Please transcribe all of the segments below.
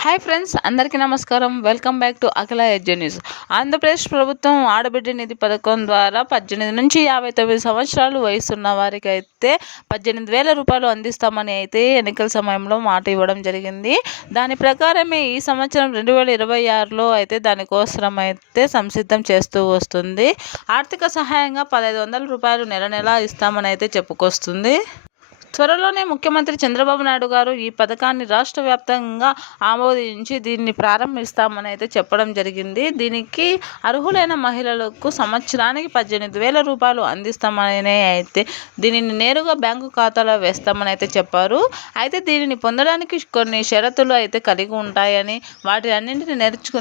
Hi friends, అందరికీ నమస్కారం. Welcome back to Akhila edu news. Andhra Pradesh ప్రభుత్వం ఆడబిడ్డ నిధి పథకం ద్వారా 18 నుంచి 59 సంవత్సరాలు వయసున్న వారికి అయితే 18,000 రూపాయలు అందిస్తామని అయితే ఎన్నికల సమయంలో మాట ఇవ్వడం జరిగింది. దాని ప్రకారమే ఈ సంవత్సరం 2026లో అయితే దానికోసం అయితే సంసిద్ధం చేస్తూ వస్తుంది. ఆర్థిక సహాయంగా 1,500 రూపాయలు నెల నెలా ఇస్తామని అయితే చెప్పుకొస్తుంది. త్వరలోనే ముఖ్యమంత్రి చంద్రబాబు నాయుడు గారు ఈ పథకాన్ని రాష్ట్ర వ్యాప్తంగా ఆమోదించి దీన్ని ప్రారంభిస్తామని అయితే చెప్పడం జరిగింది. దీనికి అర్హులైన మహిళలకు సంవత్సరానికి 18,000 రూపాయలు అందిస్తామని అయితే దీనిని నేరుగా బ్యాంకు ఖాతాలో వేస్తామని అయితే చెప్పారు. అయితే దీనిని పొందడానికి కొన్ని షరతులు అయితే కలిగి ఉంటాయని, వాటి అన్నింటిని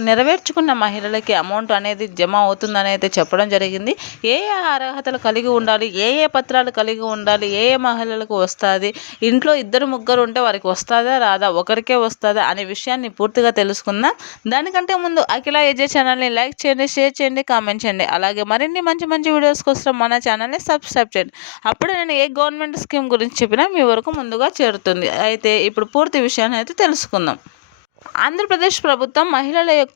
నెరవేర్చుకున్న మహిళలకి అమౌంట్ అనేది జమ అవుతుందని అయితే చెప్పడం జరిగింది. ఏ అర్హతలు కలిగి ఉండాలి, ఏ పత్రాలు కలిగి ఉండాలి, ఏ మహిళలకు వస్తుంది, ఇంట్లో 2-3 ఉంటే వారికి వస్తుందా రాదా, ఒకరికే వస్తుందా అనే విషయాన్ని పూర్తిగా తెలుసుకుందాం. దానికంటే ముందు అఖిల ఎడ్యు ఛానల్ని లైక్ చేయండి, షేర్ చేయండి, కామెంట్ చేయండి. అలాగే మరిన్ని మంచి మంచి వీడియోస్ కోసం మన ఛానల్ని సబ్స్క్రైబ్ చేయండి. అప్పుడే నేను ఏ గవర్నమెంట్ స్కీమ్ గురించి చెప్పినా మీ వరకు ముందుగా చేరుతుంది. అయితే ఇప్పుడు పూర్తి విషయాన్ని అయితే తెలుసుకుందాం. ఆంధ్రప్రదేశ్ ప్రభుత్వం మహిళల యొక్క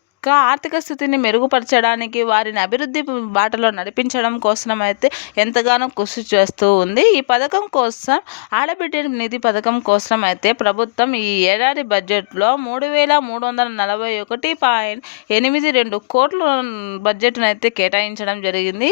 ఆర్థిక స్థితిని మెరుగుపరచడానికి, వారిని అభివృద్ధి బాటలో నడిపించడం కోసం అయితే ఎంతగానో కృషి చేస్తూ ఉంది. ఈ పథకం కోసం, ఆడబిడ్డ నిధి పథకం కోసం అయితే ప్రభుత్వం ఈ ఏడాది బడ్జెట్లో 3,341.82 కోట్ల బడ్జెట్ను అయితే కేటాయించడం జరిగింది.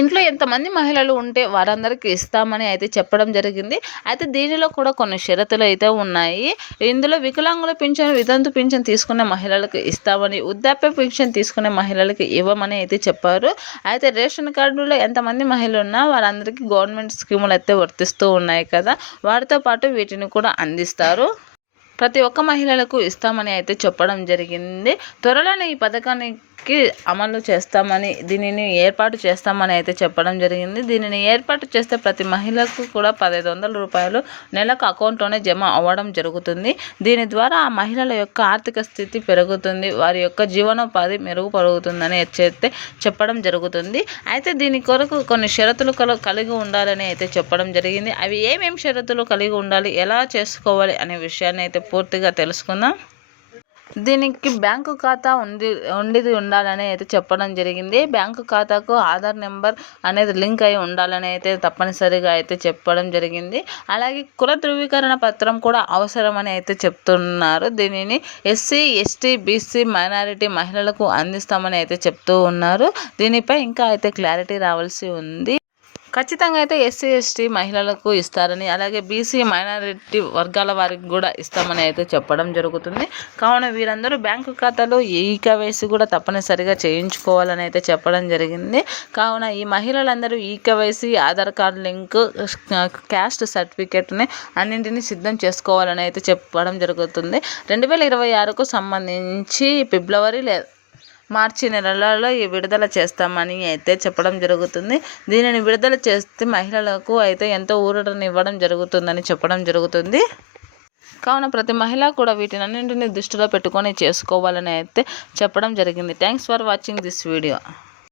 ఇంట్లో ఎంతమంది మహిళలు ఉంటే వారందరికీ ఇస్తామని అయితే చెప్పడం జరిగింది. అయితే దీనిలో కూడా కొన్ని షరతులు అయితే ఉన్నాయి. ఇందులో వికలాంగుల పింఛన్, వితంతు పింఛన్ తీసుకునే మహిళలకు ఇస్తామని, వృద్ధాప్య పింఛన్ తీసుకునే మహిళలకు ఇవ్వమని అయితే చెప్పారు. అయితే రేషన్ కార్డులో ఎంతమంది మహిళలు ఉన్నా వారందరికీ గవర్నమెంట్ స్కీములు అయితే వర్తిస్తూ ఉన్నాయి కదా, వాటితో పాటు వీటిని కూడా అందిస్తారు. ప్రతి ఒక్క మహిళలకు ఇస్తామని అయితే చెప్పడం జరిగింది. త్వరలోనే ఈ పథకానికి అమలు చేస్తామని, దీనిని ఏర్పాటు చేస్తామని అయితే చెప్పడం జరిగింది. దీనిని ఏర్పాటు చేస్తే ప్రతి మహిళకు కూడా 1,500 రూపాయలు నెలకు అకౌంట్లోనే జమ అవ్వడం జరుగుతుంది. దీని ద్వారా ఆ మహిళల యొక్క ఆర్థిక స్థితి పెరుగుతుంది, వారి యొక్క జీవనోపాధి మెరుగుపరుగుతుందని అయితే చెప్పడం జరుగుతుంది. అయితే దీని కొరకు కొన్ని షరతులు కలిగి ఉండాలని అయితే చెప్పడం జరిగింది. అవి ఏమేమి షరతులు కలిగి ఉండాలి, ఎలా చేసుకోవాలి అనే విషయాన్ని అయితే పూర్తిగా తెలుసుకుందాం. దీనికి బ్యాంకు ఖాతా ఉండాలని అయితే చెప్పడం జరిగింది. బ్యాంకు ఖాతాకు ఆధార్ నెంబర్ అనేది లింక్ అయి ఉండాలని అయితే తప్పనిసరిగా అయితే చెప్పడం జరిగింది. అలాగే కుల ధృవీకరణ పత్రం కూడా అవసరమని అయితే చెప్తున్నారు. దీనిని ఎస్సీ, ఎస్టీ, బీసీ, మైనారిటీ మహిళలకు అందిస్తామని అయితే చెప్తూ ఉన్నారు. దీనిపై ఇంకా అయితే క్లారిటీ రావాల్సి ఉంది. ఖచ్చితంగా అయితే ఎస్సీ, ఎస్టీ మహిళలకు ఇస్తారని, అలాగే బీసీ, మైనారిటీ వర్గాల వారికి కూడా ఇస్తామని అయితే చెప్పడం జరుగుతుంది. కావున వీరందరూ బ్యాంకు ఖాతాలో ఈకేవైసీ కూడా తప్పనిసరిగా చేయించుకోవాలని అయితే చెప్పడం జరిగింది. కావున ఈ మహిళలందరూ eKYC, Aadhaar card link, caste సర్టిఫికేట్ని అన్నింటినీ సిద్ధం చేసుకోవాలని అయితే చెప్పడం జరుగుతుంది. 2026కు సంబంధించి ఫిబ్రవరి మార్చి నెలలలో ఈ విడుదల చేస్తామని అయితే చెప్పడం జరుగుతుంది. దీనిని విడుదల చేస్తే మహిళలకు అయితే ఎంతో ఊరటనివ్వడం జరుగుతుందని చెప్పడం జరుగుతుంది. కావున ప్రతి మహిళ కూడా వీటినన్నింటినీ దృష్టిలో పెట్టుకొని చేసుకోవాలని అయితే చెప్పడం జరిగింది. Thanks for watching this video.